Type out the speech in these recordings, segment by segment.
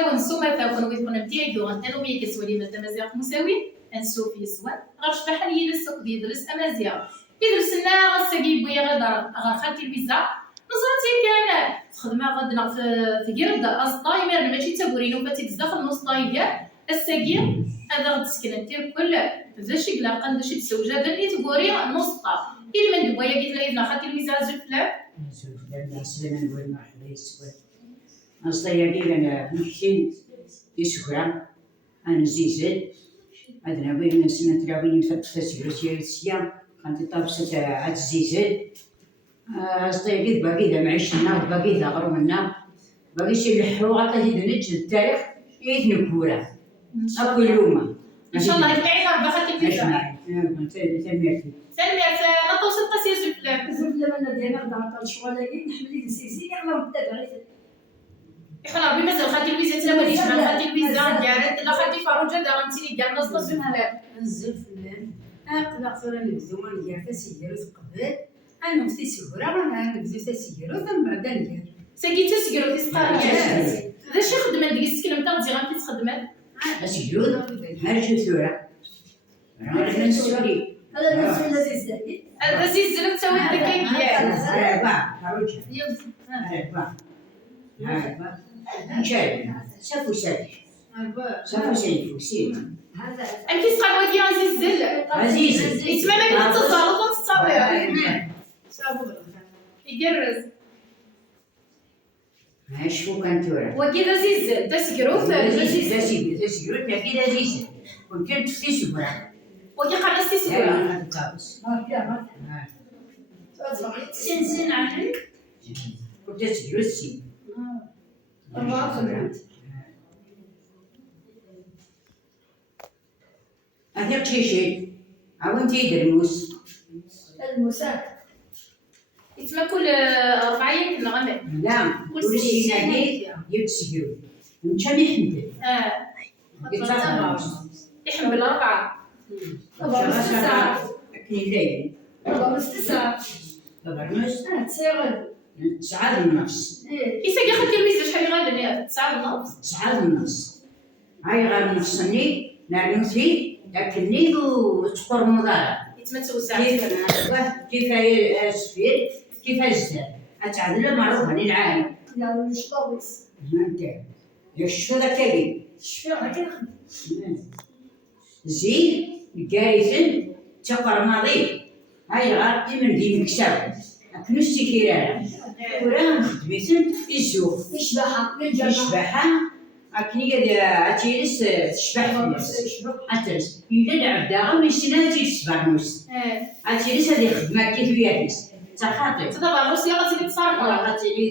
تاون سوما تاون ويكون نتيجو انو مي كسولي مثلا مزيغ مساوي انسو في سوا غاش بحال يدرس يدرس امازيغ يدرس لنا غاساكي بويا غدا غاخالتي الفيزا نصرتي كان تخدمها غدنا في كيرد اصطاي مير ماشي تابورينو فاتي بزاف النصطاي ديال الساكي هذا غتسكن انت كل فاش كلا قند شي تسوجا اللي تقوري نصطا إلا من دبويا قلت لها خالتي الفيزا زفلام زفلام سليمان نقول مرحبا يسوى نصطاي كي انا نحكي في سكرة انا زيزل عندنا وين سنة تراويني فتحت سكرتير السيام كانت طابسة عاد زيزل نصطاي كي باقي ذا معيشنا باقي ذا غرومنا باقي شي لحو عطاتي دنج التاريخ يتنكورا أكو يوما إن شاء الله يتبعينا بخاتي الفيزا سميتي سلميت نطوس القصير زفلام زفلام أنا ديما غدا الشغل هذيك نحمل لك سيسي يعمر بالتبع إحنا ربي مازال خالتي الفيزا تلاوي خالتي الفيزا ديالت لا خالتي فاروجا دا غنتيني كاع نص زفلام الزفلام أقدر صورة نبدو ما ندير تسيرو تقبل أنا مستي سكورة ما نبدو تسيرو ثم بعد ندير ساكي تسكرو تسقاريات ذا شي خدمة ديك السكن نتا تزي غنمشي تخدمات أسجود هرجو ثورة أنا نسولي هذا نفس الذي زاد هذا زي الزلم تسوي الذكي ديالك هرجو هرجو نشارك شافو سادش شافو سيفو سيف هذا أنت تسقى ودي عزيز الزل عزيز يسمع ما كنت تزارط وتتصاوب صابور يقرز شوفو كان ثورة وكذا زيز تسكرو تسجود كذا زيزل وكنت في سكرة وكي قرصتي سكرو ما فيها سنسن عشان كنت تسجود السي أثق شيء عاونتي درموس المساك يسمى كل 4 أيام كنا غنبات لا كل شيء نادي يتسجل مشان يحمد يحمل 4 أكني الليل برموس ساعة ونص كيسا ياخذ تلميذ شحال غادي 9:30 ساعة ونص هاي غادي نوصلني نرموسي لكني وتقر مضارع يتم توسع كيف هي السفير كيف الزهر أتعلم معروفة للعالم لا مش طاوس انت شو ذا كبير شفيع كده زين جايزن تقر ماضي هاي غار من دي مكسر أكنستي كيرا وراه خدمتن الزوق يشبحها أكني قد أتيرس تشبح أترس إلا العبدة من سنة تيسبع نوس أتيرس هذه خدمة كيف يابس تخاطب طبعا روسيا غادي تصارح غاتيلي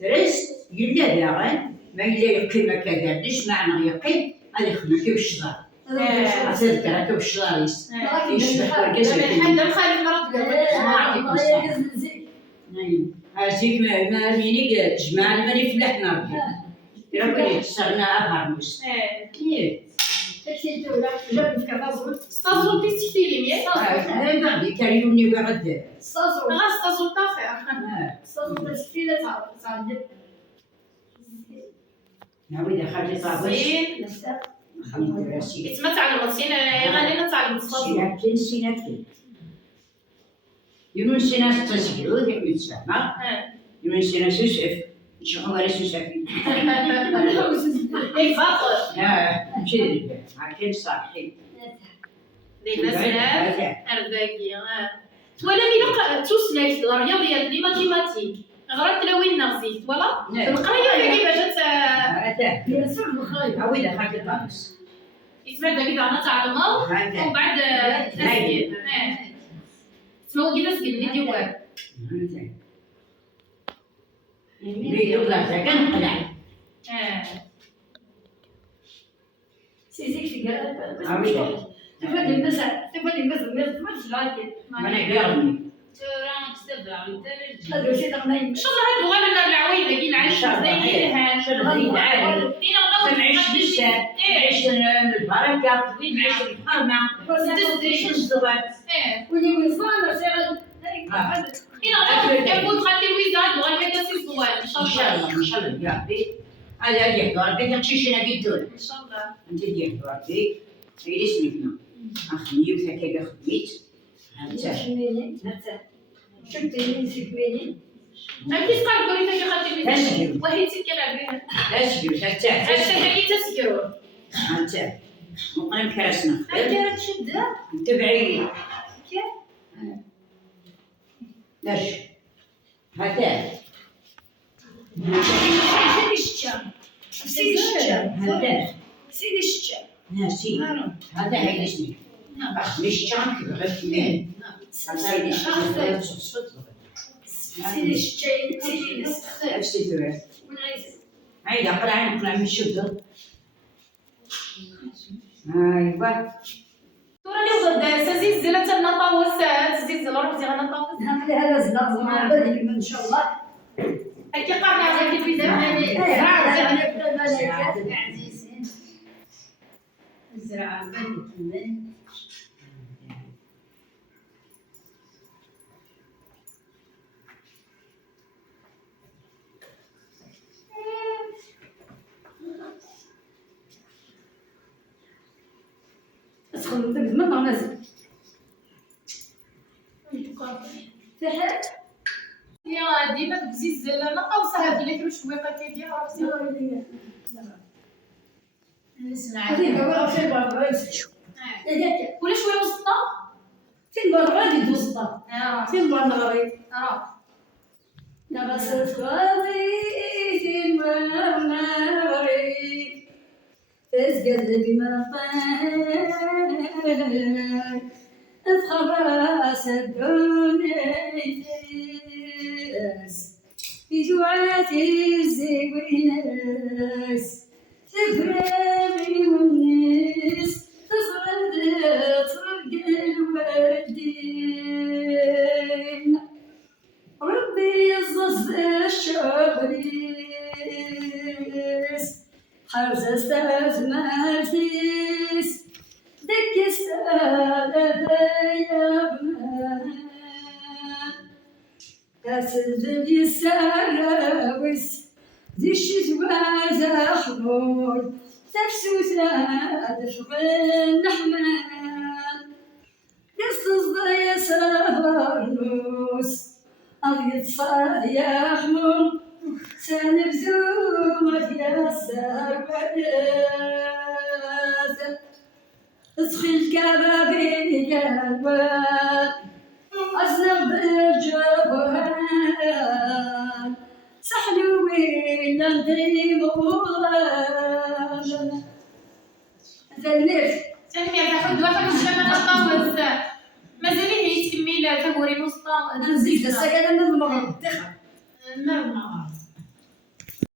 ترس يلا داغن ما يلا يقيم كذا ليش معنى يقيم هذه خدمة كيف الشغال أتذكر كيف الشغال يشبح ورقة حدا مخالف مرض هازيك ما مينيك جماعة الماني فلاح نربي ربي صرنا أبهرموس كيف ستازول تيستي فيلم يا هاي بعدي كريمني بعد غا ستازول تاخير ناوي دخلت طابس زين خليت راسي يتم تعلم سينا غادي نتعلم ستازول سيناتين يمن سينات تسجلوا ذيك متسامة يمن سينات سوسف شو هو سوسف إيه فاطر مشي للبيت عاكين صاحي ليلى سلام أرباكي ولا بيلقى توسناك الرياضيات لي ماتيماتيك غرات تلاوين نغزيت ولا القرايه هي كيفاش عاود دخلت طابس يسمع داك انا تعلموا ومن بعد تسجيل اسمو كذا سجل لي ديوان ليه طلعت كان قلع سيزيك في قلب عاود تفضل المسا ما تجلاكي ما نقدرني هذا شيء تقنين ان شاء الله هادو غادا العويله كي نعيش زينها زين عالي نعيش بالشام نعيش البركه نعيش الحرمه نعيش الزواج واللي وصلنا سيغل إلا غادي تكون تخلي الوزاد وغادي تسي الزواج ان شاء الله ان شاء الله يا ربي هذا ديال ربي تقشيش انا قلتولك ان شاء الله. انت ديال ربي غير سميتنا اخني وثكا خديت انت عندي تقال قولي لي خاطر لا لي تسكروا وهي تكلم بها لا تسكروا انت حتى هي تسكروا انت مقرن كراسنا هكا تشدها انت بعيد لاش هذا سيدي الشام سيدي الشام هذا سيدي الشام ناسي هذا هاي اسمي مش شانك غير كمين سيدي الشام سيدي الشام سيدي الشام هاي اقرا من الشبه ايوا ترى لي غدا زلزلة النطا والساعات زلزلة روحتي غنطا هذا زلاق زمان بدري ان شاء الله هكي قارنا هكي في عزيزين الزراعة بدري ادخل من نازل سحر يا ديما زلزلة النطا وساعات اللي كانوا شويه كيدير روحتي نسمع هذيك ولا شيء برا ولا شويه وسطا فين برا دي دوسطا فين برا نغري نغرس الفاضي فين برا نغري تسقط بما طال افخر الدنيا في جوعات الزويناس تفرغي والناس تصرد طرق الوالدين ربي يصص الشهريس حرز استاذ مالتيس دك استاذ يا بمان أسد السراوس دي الشتوى زحمول تفسوسة تشغل نحمان يستصدى يسار نوس أضيط صار يا حمول سنبزومة يا سربات ادخل كبابي الوان أزنب الجبهان سحلوين ندري مغران زلف تنمية تاخد واحد وشما نطا والساعة مازال هي تكميلة تهوري وسطا نزيد السكنة من المغرب ما